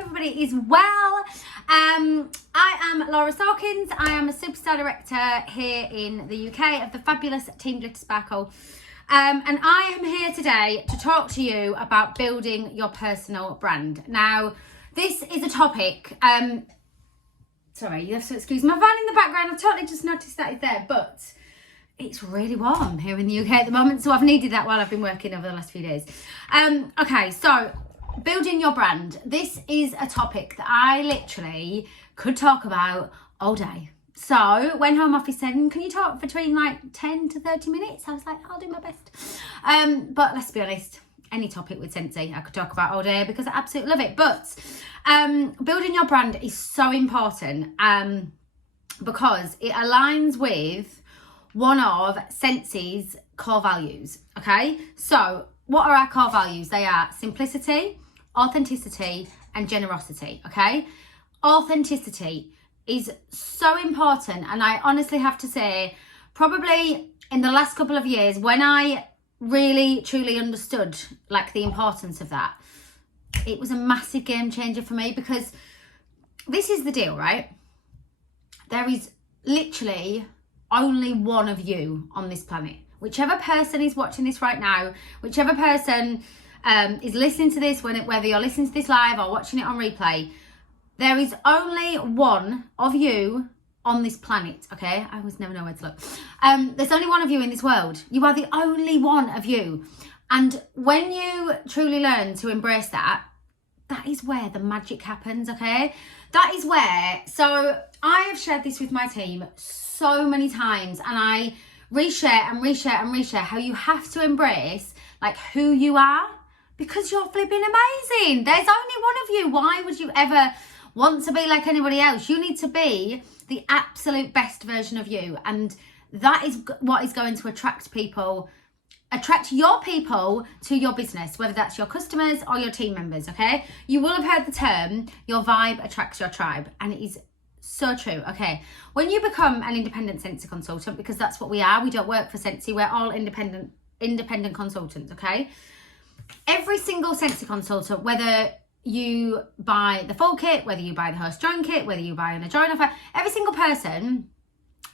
everybody is well. I am Laura Sawkins. I am a superstar director here in the UK of the fabulous Team Glitter Sparkle. And I am here today to talk to you about building your personal brand. Now, this is a topic, sorry, you have to excuse my van in the background. I totally just noticed that it's there, but it's really warm here in the UK at the moment, so I've needed that while I've been working over the last few days. Okay, so building your brand. This is a topic that I literally could talk about all day. So when Home Office said, can you talk between like 10 to 30 minutes? I was like, I'll do my best. But let's be honest, any topic with Scentsy I could talk about all day because I absolutely love it. But building your brand is so important because it aligns with one of Scentsy's core values, okay? So what are our core values? They are simplicity, authenticity, and generosity, okay? Authenticity is so important, and I honestly have to say, probably in the last couple of years, when I really truly understood like the importance of that, it was a massive game changer for me, because this is the deal, right? There is literally only one of you on this planet. Whichever person is watching this right now, whichever person is listening to this, whether you're listening to this live or watching it on replay, there is only one of you on this planet, okay? I always never know where to look. There's only one of you in this world. You are the only one of you. And when you truly learn to embrace that, that is where the magic happens, okay? That is where, so I have shared this with my team so many times, and I reshare how you have to embrace like who you are, because you're flipping amazing. There's only one of you. Why would you ever want to be like anybody else? You need to be the absolute best version of you, and that is what is going to attract your people to your business, whether that's your customers or your team members, okay? You will have heard the term, your vibe attracts your tribe, and it is so true, okay? When you become an independent Scentsy consultant, because that's what we are, we don't work for Scentsy, we're all independent consultants, okay? Every single Scentsy consultant, whether you buy the full kit, whether you buy the host join kit, whether you buy an join offer, every single person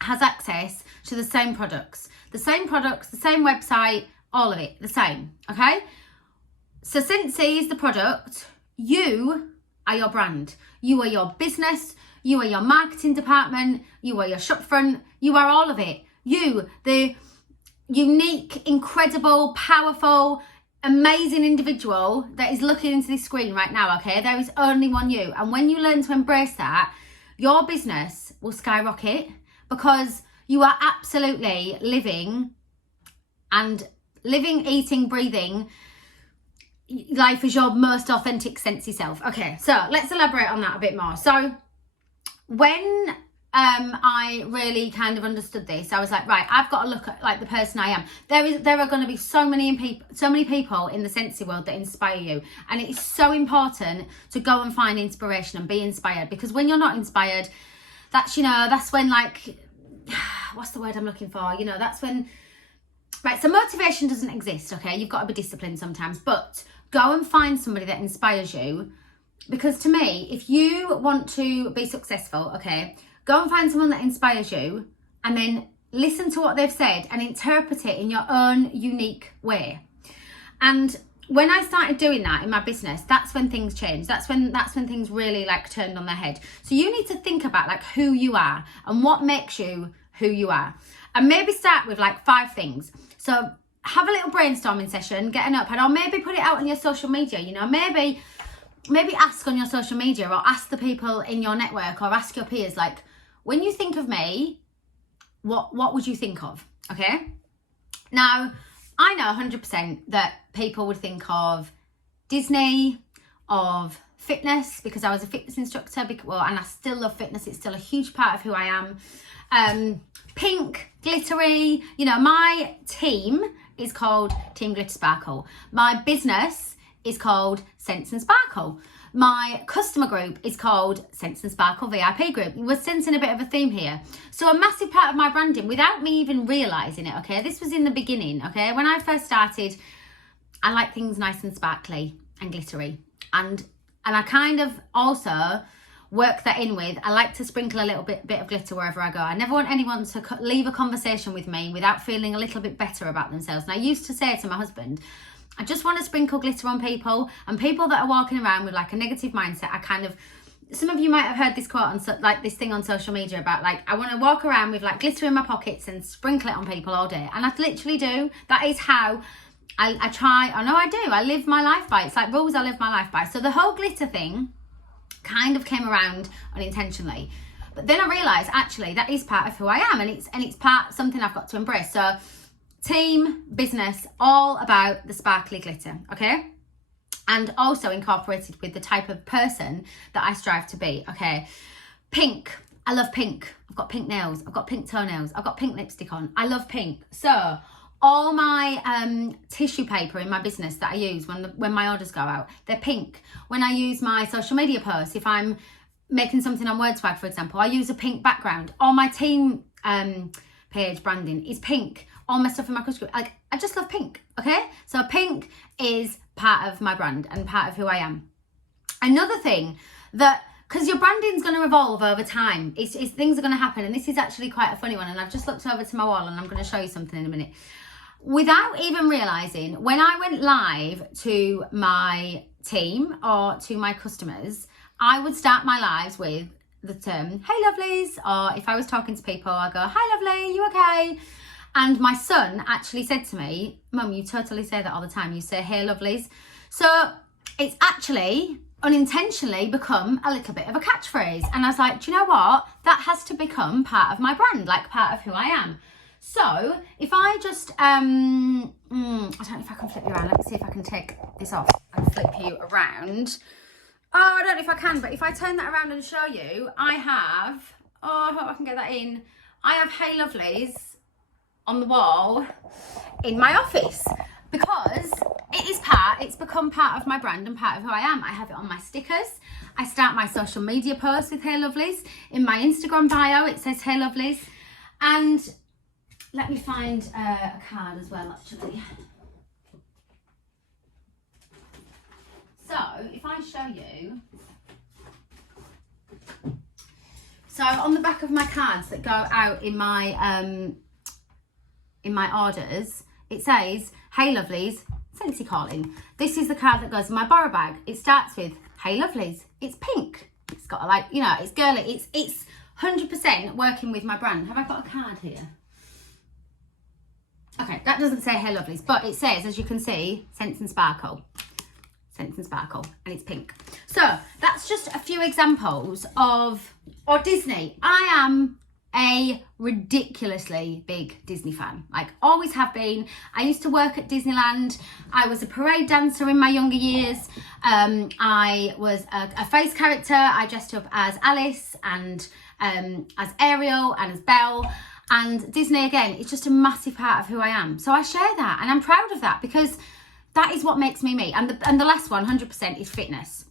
has access to the same products, the same website, all of it, the same, okay? So Scentsy is the product, you are your brand, you are your business, you are your marketing department, you are your shopfront, you are all of it. You, the unique, incredible, powerful, amazing individual that is looking into this screen right now, okay? There is only one you. And when you learn to embrace that, your business will skyrocket, because you are absolutely living, eating, breathing life as your most authentic Scentsy self. Okay, so let's elaborate on that a bit more. So when I really kind of understood this, I was like, right, I've got to look at like the person I am. There are going to be so many people in the Scentsy world that inspire you, and it is so important to go and find inspiration and be inspired, because when you're not inspired, that's when like, what's the word I'm looking for? That's when, right, so motivation doesn't exist, okay? You've got to be disciplined sometimes, but go and find somebody that inspires you. Because to me, if you want to be successful, okay, go and find someone that inspires you, and then listen to what they've said and interpret it in your own unique way. And when I started doing that in my business, that's when things changed. That's when things really like turned on their head. So you need to think about like who you are and what makes you who you are. And maybe start with like 5 things. So have a little brainstorming session, get a notepad, or maybe put it out on your social media, maybe ask on your social media, or ask the people in your network, or ask your peers, like, when you think of me, what would you think of, okay? Now, I know 100% that people would think of Disney, of fitness, because I was a fitness instructor, and I still love fitness. It's still a huge part of who I am. Pink, glittery, my team is called Team Glitter Sparkle. My business is called Scents and Sparkle. My customer group is called Scents and Sparkle VIP group. We're sensing a bit of a theme here. So a massive part of my branding, without me even realising it, okay, this was in the beginning, okay? When I first started, I like things nice and sparkly and glittery. And And I kind of also work that in with, I like to sprinkle a little bit of glitter wherever I go. I never want anyone to leave a conversation with me without feeling a little bit better about themselves. And I used to say to my husband, I just want to sprinkle glitter on people, and people that are walking around with like a negative mindset, I kind of, some of you might have heard this quote on like this thing on social media about like, I want to walk around with like glitter in my pockets and sprinkle it on people all day. And I literally do. That is how I try. I know I do. I live my life by. It's like rules I live my life by. So the whole glitter thing kind of came around unintentionally, but then I realized actually that is part of who I am, and it's part something I've got to embrace. So team, business, all about the sparkly glitter, okay? And also incorporated with the type of person that I strive to be, okay? Pink, I love pink. I've got pink nails, I've got pink toenails, I've got pink lipstick on. I love pink. So all my tissue paper in my business that I use when my orders go out, they're pink. When I use my social media posts, if I'm making something on WordSwag, for example, I use a pink background. All my team page branding is pink. All my stuff in my customer group, like, I just love pink, okay? So pink is part of my brand and part of who I am. Another thing that, because your branding's going to evolve over time, it's things are going to happen, and this is actually quite a funny one, and I've just looked over to my wall and I'm going to show you something in a minute. Without even realising, when I went live to my team or to my customers, I would start my lives with the term, hey lovelies, or if I was talking to people, I go, hi lovely, you okay? And my son actually said to me, Mum, you totally say that all the time. You say, hey lovelies. So it's actually unintentionally become a little bit of a catchphrase. And I was like, do you know what? That has to become part of my brand, like part of who I am. So if I just, I don't know if I can flip you around. Let me see if I can take this off and flip you around. Oh, I don't know if I can, but if I turn that around and show you, I have, I hope I can get that in. I have hey lovelies on the wall in my office because it's become part of my brand and part of who I am. I have it on my stickers. I start my social media posts with hey lovelies. In my Instagram bio, it says hey lovelies. And let me find a card as well, actually. So if I show you, so on the back of my cards that go out in my orders, it says, hey lovelies, Scentsy calling. This is the card that goes in my borrow bag. It starts with, hey lovelies. It's pink. It's got like, you know, it's girly. It's 100% working with my brand. Have I got a card here? Okay, that doesn't say hey lovelies, but it says, as you can see, Scents and Sparkle. Scents and Sparkle, and it's pink. So that's just a few examples of, or Disney. I am a ridiculously big Disney fan, like always have been. I used to work at Disneyland. I was a parade dancer in my younger years. I was a face character. I dressed up as Alice and as Ariel and as Belle. And Disney, again, it's just a massive part of who I am. So I share that, and I'm proud of that because that is what makes me me. And the last one, 100%, is fitness.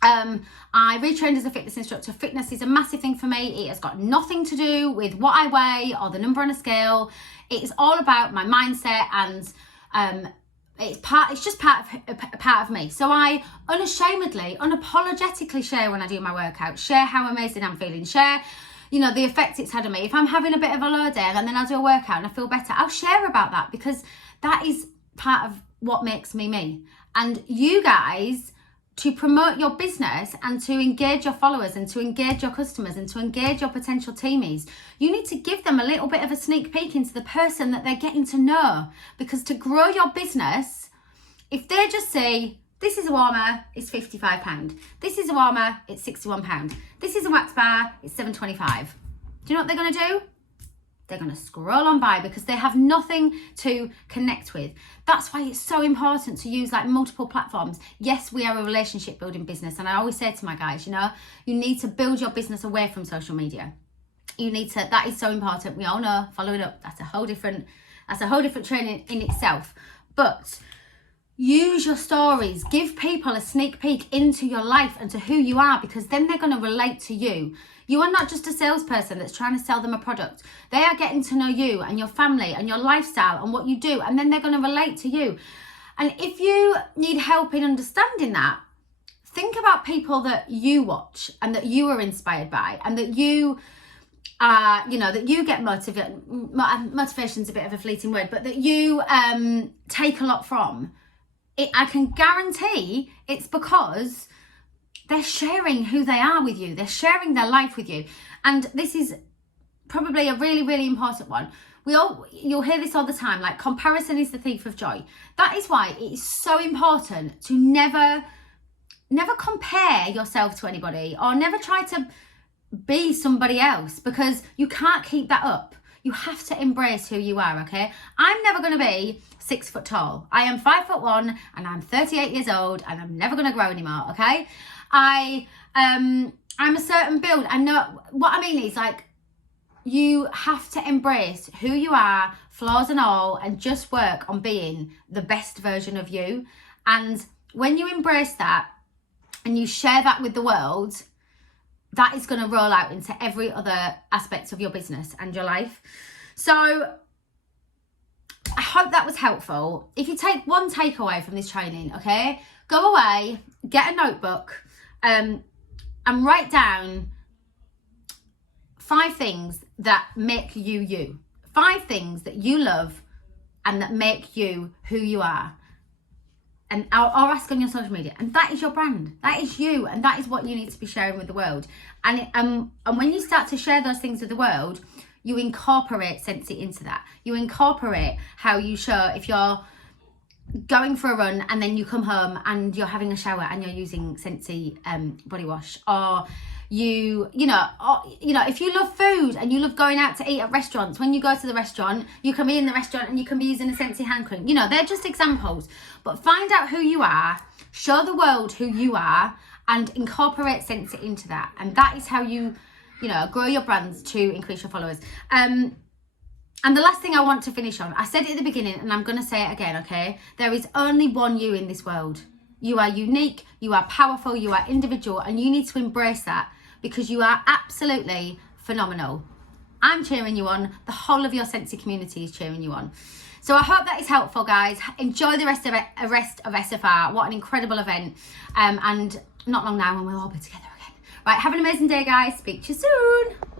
I retrained as a fitness instructor. Fitness is a massive thing for me. It has got nothing to do with what I weigh or the number on a scale. It is all about my mindset, and it's just part of me. So I unashamedly, unapologetically share when I do my workout, share how amazing I'm feeling, share, you know, the effect it's had on me. If I'm having a bit of a low day and then I'll do a workout and I feel better, I'll share about that because that is part of what makes me me. And you guys, to promote your business and to engage your followers and to engage your customers and to engage your potential teamies, you need to give them a little bit of a sneak peek into the person that they're getting to know. Because to grow your business, if they just say, this is a warmer, it's £55. This is a warmer, it's £61. This is a wax bar, it's $7.25. Do you know what they're going to do? They're going to scroll on by because they have nothing to connect with. That's why it's so important to use like multiple platforms. Yes, we are a relationship building business. And I always say to my guys, you know, you need to build your business away from social media. You need to, that is so important. We all know following up, that's a whole different training in itself. But use your stories, give people a sneak peek into your life and to who you are, because then they're going to relate to you. You are not just a salesperson that's trying to sell them a product. They are getting to know you and your family and your lifestyle and what you do, and then they're going to relate to you. And if you need help in understanding that, think about people that you watch and that you are inspired by, and that you that you get motivated. Motivation's a bit of a fleeting word, but that you take a lot from. I can guarantee it's because they're sharing who they are with you. They're sharing their life with you. And this is probably a really, really important one. You'll hear this all the time, like, comparison is the thief of joy. That is why it is so important to never compare yourself to anybody, or never try to be somebody else, because you can't keep that up. You have to embrace who you are, okay? I'm never going to be 6 foot tall. I am 5'1" and I'm 38 years old, and I'm never going to grow anymore, okay? I'm a certain build. I know what I mean is, like, you have to embrace who you are, flaws and all, and just work on being the best version of you. And when you embrace that and you share that with the world, that is going to roll out into every other aspect of your business and your life. So I hope that was helpful. If you take one takeaway from this training, okay, go away, get a notebook, and write down 5 things that make you you. 5 things that you love and that make you who you are. And or ask on your social media, and that is your brand. That is you, and that is what you need to be sharing with the world. And when you start to share those things with the world, you incorporate Scentsy into that. You incorporate how you show if you're going for a run and then you come home and you're having a shower and you're using Scentsy body wash, or you know, if you love food and you love going out to eat at restaurants, when you go to the restaurant, you can be in the restaurant and you can be using a Scentsy hand cream. You know, they're just examples. But find out who you are, show the world who you are, and incorporate Scentsy into that. And that is how you grow your brands to increase your followers. And the last thing I want to finish on, I said it at the beginning and I'm going to say it again, okay? There is only one you in this world. You are unique, you are powerful, you are individual, and you need to embrace that, because you are absolutely phenomenal. I'm cheering you on. The whole of your Scentsy community is cheering you on. So I hope that is helpful, guys. Enjoy the rest of SFR. What an incredible event. And not long now and we'll all be together again. Right, have an amazing day, guys. Speak to you soon.